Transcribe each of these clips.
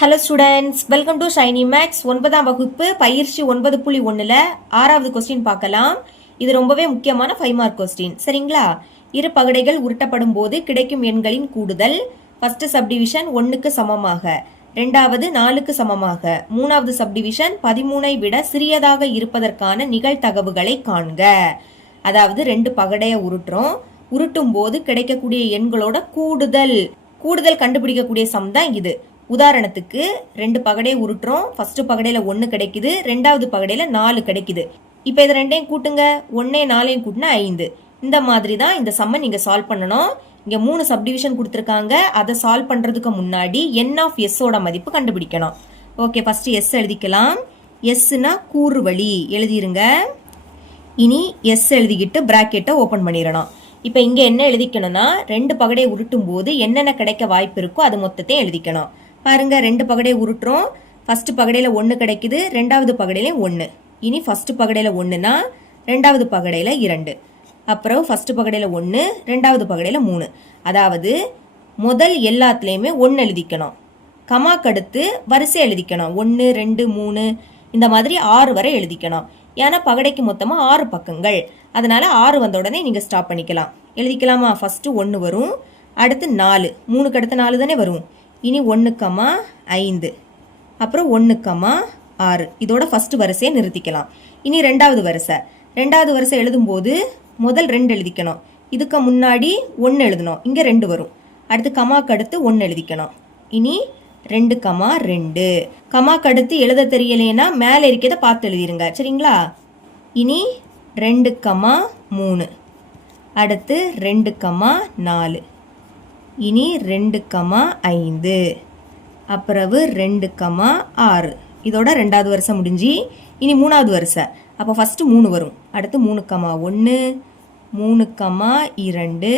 Hello students, welcome to Shiny Maths. 9ஆம் வகுப்பு பயிற்சி 9.1ல் 6வது கொஸ்டின் பார்க்கலாம். இது ரொம்பவே முக்கியமான 5 மார்க் கொஸ்டின். சரிங்களா? இரு பகடைகள் உருட்டப்படும் போது கிடைக்கும் எண்களின் கூடுதல். ஃபர்ஸ்ட் சப்டிவிஷன் 1க்கு சமமாக, இரண்டாவது 4க்கு சமமாக, மூணாவது சப்டிவிஷன் 13ஐ விட சிறியதாக இருப்பதற்கான நிகழ்தகவுகளை காண்க. அதாவது 2 பகடையை உருட்டும் போது கிடைக்கக்கூடிய எண்களோட கூடுதல் கண்டுபிடிக்கக்கூடிய சம் தான் இது. உதாரணத்துக்கு 2 பகடையை உருட்டுறோம். ஃபர்ஸ்ட் பகடையில 1 கிடைக்குது, ரெண்டாவது பகடையில 4 கிடைக்குது. இப்போ இது ரெண்டையும் கூட்டுங்க, 1 4 கூட்டினா 5. இந்த மாதிரி தான் இந்த சம்மை நீங்க சால்வ் பண்ணணும். இங்க 3 சப்டிவிஷன் கொடுத்துருக்காங்க. அதை சால்வ் பண்றதுக்கு முன்னாடி n ஆஃப் s ஓட மதிப்பு கண்டுபிடிக்கணும். ஓகே, ஃபர்ஸ்ட் s எழுதிக்கலாம். sனா கூறு வழி எழுதிருங்க. இனி s எழுதிக்கிட்டு பிராக்கெட்டை ஓபன் பண்ணிடணும். இப்போ இங்க என்ன எழுதிக்கணும்னா, 2 பகடையை உருட்டும் போது என்னென்ன கிடைக்க வாய்ப்பு இருக்கோ அது மொத்தத்தையும் எழுதிக்கணும். பாருங்க, 2 பகடையை உருட்டுறோம். ஃபர்ஸ்ட் பகடையில 1 கிடைக்குது, ரெண்டாவது பகடையில 1. இனி ஃபர்ஸ்ட் பகடையில 1னா ரெண்டாவது பகடையில 2. அப்புறம் ஃபர்ஸ்ட் பகடையில 1, ரெண்டாவது பகடையில 3. அதாவது முதல் எல்லாத்துலேயுமே 1 எழுதிக்கணும். கமாக்கு அடுத்து வரிசை எழுதிக்கணும். 1 2 3 இந்த மாதிரி 6 வரை எழுதிக்கணும். ஏன்னா பகடைக்கு மொத்தமாக 6 பக்கங்கள். அதனால 6 வந்த உடனே நீங்கள் ஸ்டாப் பண்ணிக்கலாம். எழுதிக்கலாமா? ஃபர்ஸ்ட் 1 வரும், அடுத்து 4, 3க்கு அடுத்து 4 தானே வரும். இனி 1,5, அப்புறம் 1,6. இதோட ஃபர்ஸ்ட் வரிசையை நிறுத்திக்கலாம். இனி ரெண்டாவது வரிசை எழுதும்போது முதல் 2 எழுதிக்கணும். இதுக்கு முன்னாடி 1 எழுதணும். இங்கே 2 வரும். அடுத்து கமாக்கு அடுத்து 1 எழுதிக்கணும். இனி 2,2. கமாக்கு அடுத்து எழுத தெரியலேன்னா மேலே இருக்கிறத பார்த்து எழுதிருங்க. சரிங்களா? இனி 2,3, அடுத்து 2,4, இனி 2,5, அப்புறம் 2,6. இதோட ரெண்டாவது வரிசை முடிஞ்சு இனி மூணாவது வரிசை. அப்போ ஃபர்ஸ்ட் 3 வரும், அடுத்து 3,1, 3,2,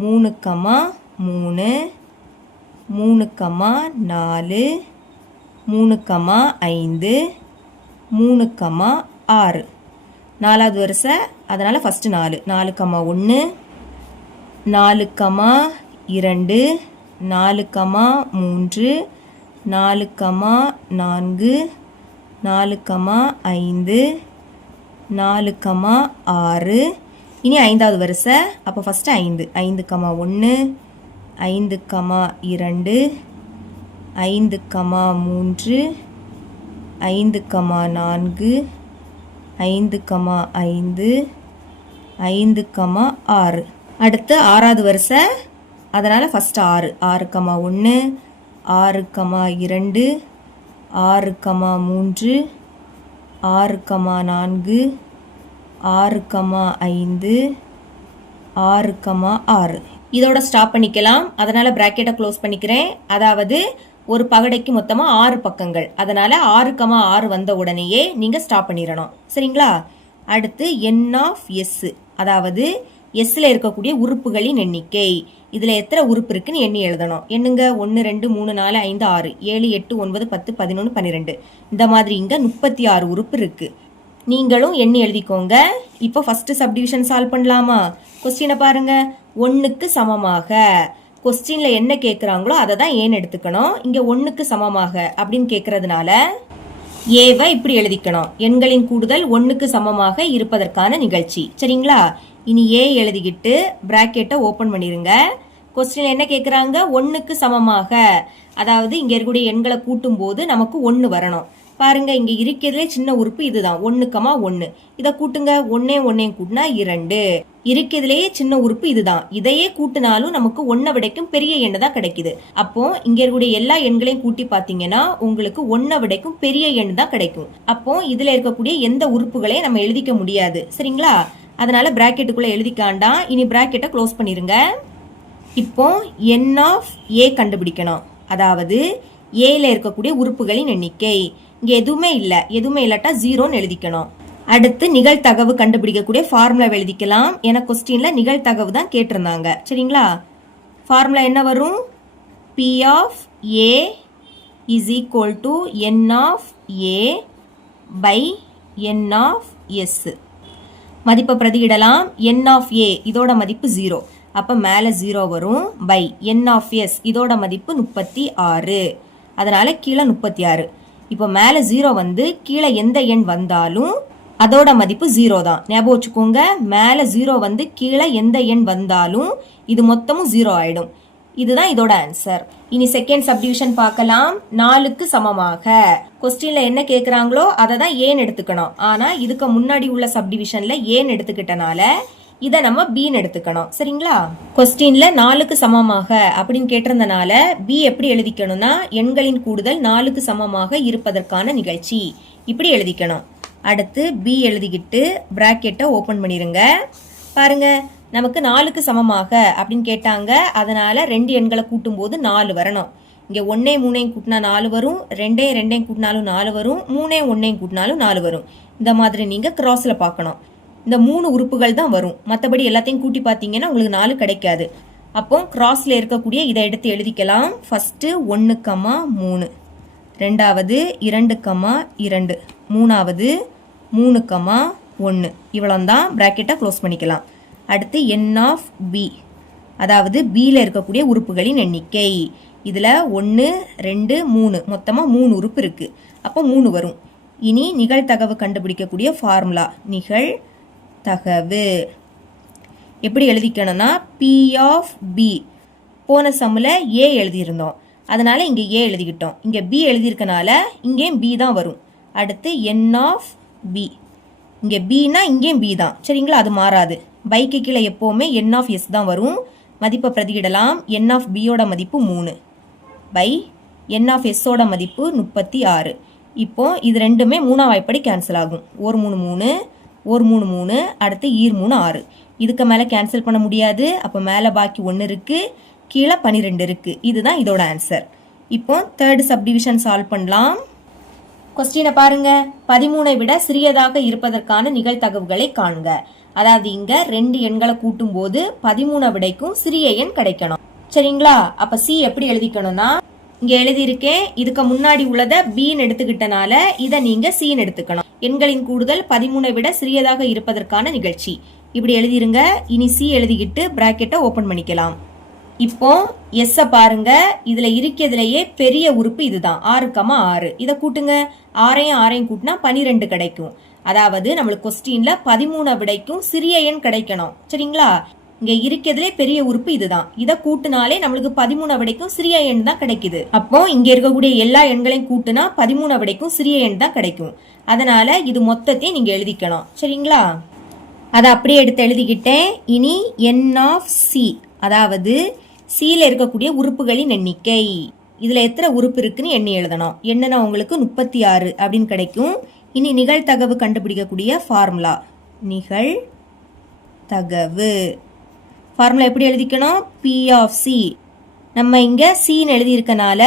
3,3, 3,4, 3,5, 3,6. நாலாவது வரிசை, அதனால ஃபர்ஸ்ட் 4, 4,1, 4,2, 4,3, 4,4, 4,5, 4,6. இனி ஐந்தாவது வரிசை. அப்போ ஃபர்ஸ்ட் 5, 5,1, 5,2, 5,3, 5,4, 5,5, 5,6. அடுத்து ஆறாவது வரிசை. அதனால ஃபர்ஸ்ட் 6, 6,1, 6,2, 6,3, 6,4, 6,5, 6,6. இதோட ஸ்டாப் பண்ணிக்கலாம். அதனால பிராக்கெட்டை க்ளோஸ் பண்ணிக்கிறேன். அதாவது ஒரு பகடைக்கு மொத்தமாக 6 பக்கங்கள். அதனால 6,6 வந்த உடனேயே நீங்கள் ஸ்டாப் பண்ணிடணும். சரிங்களா? அடுத்து n ஆஃப் s, அதாவது எஸ்ல இருக்கக்கூடிய உறுப்புகளின் எண்ணிக்கை. இதுல எத்தனை உறுப்பு இருக்குன்னு எண்ணி எழுதணும். எண்ணுங்க. 1 2 3 4 5 6 7 8 9 10 11 12. இந்த மாதிரி இங்க 36 உறுப்பு இருக்கு. நீங்களும் எண்ணி எழுதிக்கோங்க. இப்போ ஃபர்ஸ்ட் சப்டிவிஷன் சால்வ் பண்ணலாமா? கொஸ்டினை பாருங்க. 1க்கு சமமாக, கொஸ்டின்ல என்ன கேட்குறாங்களோ அதை தான் ஏன்னு எடுத்துக்கணும். இங்க 1க்கு சமமாக அப்படின்னு கேட்கறதுனால ஏவை இப்படி எழுதிக்கணும். எண்களின் கூடுதல் 1க்கு சமமாக இருப்பதற்கான நிகழ்ச்சி. சரிங்களா? இனி ஏ எழுதிக்கிட்டு பிராக்கெட்டை ஓப்பன் பண்ணிருங்க. கொஸ்டின் என்ன கேட்குறாங்க? 1க்கு சமமாக, அதாவது இங்க இருக்கக்கூடிய எண்களை கூட்டும் போது நமக்கு 1 வரணும். பாருங்க, இங்க இருக்கிறதுலே சின்ன உறுப்பு இதுதான், 1,1. இதை கூட்டுங்க. 1 1 கூட்டினா 2. இருக்கிறதுலேயே சின்ன உறுப்பு இதுதான். இதையே கூட்டினாலும் நமக்கு 1 விடைக்கும் பெரிய எண்ணு தான் கிடைக்குது. அப்போ இங்க இருக்கக்கூடிய எல்லா எண்களையும் கூட்டி பார்த்தீங்கன்னா உங்களுக்கு 1 விடைக்கும் பெரிய எண் தான் கிடைக்கும். அப்போ இதுல இருக்கக்கூடிய எந்த உறுப்புகளையும் நம்ம எழுதிக்க முடியாது. சரிங்களா? அதனால பிராக்கெட்டுக்குள்ள எழுதிக்காண்டா. இனி பிராக்கெட்டை க்ளோஸ் பண்ணிருங்க. இப்போ n ஆஃப் a கண்டுபிடிக்கணும். அதாவது ஏல இருக்கக்கூடிய உறுப்புகளின் எண்ணிக்கை. இங்க எதுவுமே இல்லாட்டா 0ன்னு எழுதிக்கணும். அடுத்து நிகழ்தகவு கண்டுபிடிக்கக்கூடிய ஃபார்முலா எழுதிக்கலாம். ஏன்னா கொஸ்டின்ல நிகழ்தகவு தான் கேட்டிருந்தாங்க. சரிங்களா? ஃபார்முலா என்ன வரும்? p of a is equal to n of a by n of s. மதிப்பை பிரதியிடலாம். n ஆஃப் a இதோட மதிப்பு 0. அப்போ மேலே 0 வரும். பை n ஆஃப் s இதோட மதிப்பு 36. அதனால கீழே 36. இப்போ மேலே 0 வந்து கீழே எந்த எண் வந்தாலும் அதோட மதிப்பு 0 தான். ஞாபகம் வச்சுக்கோங்க, மேலே 0 வந்து கீழே எந்த எண் வந்தாலும் இது மொத்தமும் 0 ஆயிடும். இதுதான் இதோட ஆன்சர். இனி செகண்ட் சப்டிவிஷன் பார்க்கலாம். 4க்கு சமமாக கொஸ்டின்ல என்ன கேக்குறாங்களோ அதை தான் ஏன் எடுத்துக்கணும். ஆனா இதுக்கு முன்னாடி உள்ள சப்டிவிஷன்ல ஏன் எடுத்துக்கிட்டனால இதை நம்ம பீன்னு எடுத்துக்கணும். சரிங்களா? கொஸ்டின்ல 4க்கு சமமாக அப்படின்னு கேட்டிருந்தனால பி எப்படி எழுதிக்கணும்னா எண்களின் கூடுதல் 4க்கு சமமாக இருப்பதற்கான நிகழ்ச்சி இப்படி எழுதிக்கணும். அடுத்து பி எழுதிக்கிட்டு பிராக்கெட்டை ஓபன் பண்ணிருங்க. பாருங்க, நமக்கு 4க்கு சமமாக அப்படின்னு கேட்டாங்க. அதனால 2 எண்களை கூட்டும் போது 4 வரணும். இங்க 1 3 கூட்டினா 4 வரும், 2 2 கூட்டினாலும் 4 வரும், 3 1 கூட்டினாலும் 4 வரும். இந்த மாதிரி நீங்க கிராஸ்ல பார்க்கணும். இந்த 3 உறுப்புகள் தான் வரும். மற்றபடி எல்லாத்தையும் கூட்டி பார்த்தீங்கன்னா உங்களுக்கு 4 கிடைக்காது. அப்போ கிராஸ்ல இருக்கக்கூடிய இதை எடுத்து எழுதிக்கலாம். ஃபர்ஸ்ட் 1,3, ரெண்டாவது 2,2, மூணாவது 3,1. இவ்வளவுதான். பிராக்கெட்டை க்ளோஸ் பண்ணிக்கலாம். அடுத்து n ஆஃப் பி, அதாவது பியில் இருக்கக்கூடிய உறுப்புகளின் எண்ணிக்கை. இதில் 1 2 3 மொத்தமாக 3 உறுப்பு இருக்கு. அப்போ 3 வரும். இனி நிகழ்தகவு கண்டுபிடிக்கக்கூடிய ஃபார்முலா நிகழ்தகவு எப்படி எழுதிக்கணும்னா பி ஆஃப் பி. போன சம்மில் ஏ எழுதியிருந்தோம், அதனால இங்கே ஏ எழுதிக்கிட்டோம். இங்கே பி எழுதியிருக்கனால இங்கேயும் பி தான் வரும். அடுத்து n ஆஃப் பி, இங்கே பின்னா இங்கேயும் பி தான். சரிங்களா? அது மாறாது. பைக்கு கீழே எப்போவுமே n ஆஃப் எஸ் தான் வரும். மதிப்பை பிரதியிடலாம். n ஆஃப் பியோட மதிப்பு 3 பை n ஆஃப் எஸ்ஸோட மதிப்பு 36. இப்போ இது ரெண்டுமே 3ஆம் வாய்ப்படி கேன்சல் ஆகும். 1 3 3, 1 3 3, அடுத்து 3 6. இதுக்கு மேலே கேன்சல் பண்ண முடியாது. அப்போ மேலே பாக்கி 1 இருக்கு, கீழே 12 இருக்கு. இதுதான் இதோட ஆன்சர். இப்போ தேர்ட் சப்டிவிஷன் சால்வ் பண்ணலாம். கொஸ்டினை பாருங்க. 13ஐ விட சிறியதாக இருப்பதற்கான நிகழ்தகவுகளை காண்க. அதாவது இங்க 2 எண்களை கூட்டும் போது 13 விடைக்கும் சிறிய எண் கிடைக்கணும். சரிங்களா? அப்ப சி எப்படி எழுதிக்கணும்னா இங்க எழுதியிருக்கேன். இதுக்கு முன்னாடி உள்ளதை பின்னு எடுத்துக்கிட்டனால இதை நீங்க சின்னு எடுத்துக்கணும். எண்களின் கூடுதல் 13ஐ விட சிறியதாக இருப்பதற்கான நிகழ்ச்சி இப்படி எழுதிருங்க. இனி சி எழுதிக்கிட்டு பிராக்கெட்டை ஓபன் பண்ணிக்கலாம். இப்போ எஸ் பாருங்க, இதுல இருக்கிறதுலயே பெரிய உறுப்பு இதுதான் 6,6. இதை கூட்டுங்க. 6ஐயும் கூட்டினா 12 கிடைக்கும். அதாவது நம்மளுக்கு கொஸ்டின்ல 13 விடைக்கும் சிறிய எண் கிடைக்கணும். சரிங்களா? இங்க இருக்கிறதுலே பெரிய உறுப்பு இதுதான். இதை கூட்டினாலே நம்மளுக்கு 13 விடைக்கும் சிறிய எண் தான் கிடைக்குது. அப்போ இங்க இருக்கக்கூடிய எல்லா எண்களையும் கூட்டினா 13 விடைக்கும் சிறிய எண் தான் கிடைக்கும். அதனால இது மொத்தத்தையும் நீங்க எழுதிக்கணும். சரிங்களா? அதை அப்படியே எடுத்து எழுதிக்கிட்டேன். இனி n ஆஃப் சி, அதாவது சில இருக்கக்கூடிய உறுப்புகளின் எண்ணிக்கை. இதுல எத்தனை உறுப்பு இருக்குன்னு எண்ணி எழுதணும். என்னன்னா உங்களுக்கு 36 அப்படின்னு கிடைக்கும். இனி நிகழ்தகவு கண்டுபிடிக்கக்கூடிய ஃபார்முலா நிகழ்தகவு. ஃபார்முலா எப்படி எழுதிக்கணும்? P of C. நம்ம இங்க சின்னு எழுதியிருக்கனால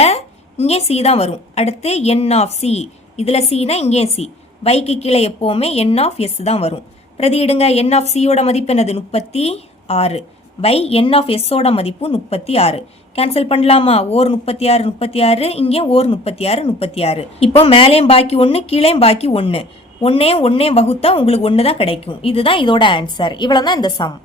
இங்கே சி தான் வரும். அடுத்து n ஆஃப் சி, இதுல சினா இங்கே சி. பைக்கு கீழே எப்பவுமே n ஆஃப் எஸ் தான் வரும். பிரதியிடுங்க. n ஆஃப் சியோட மதிப்பு என்னது? 36 பை n ஆஃப் எஸ்ஸோட மதிப்பு 36. கேன்சல் பண்ணலாமா? ஓர் 36 36, இங்கே ஓர் 36 36. இப்போ மேலேயும் பாக்கி 1, கீழேயும் பாக்கி 1. 1 வகுத்தா உங்களுக்கு 1 தான் கிடைக்கும். இதுதான் இதோட ஆன்சர். இவ்வளவுதான் இந்த சம்.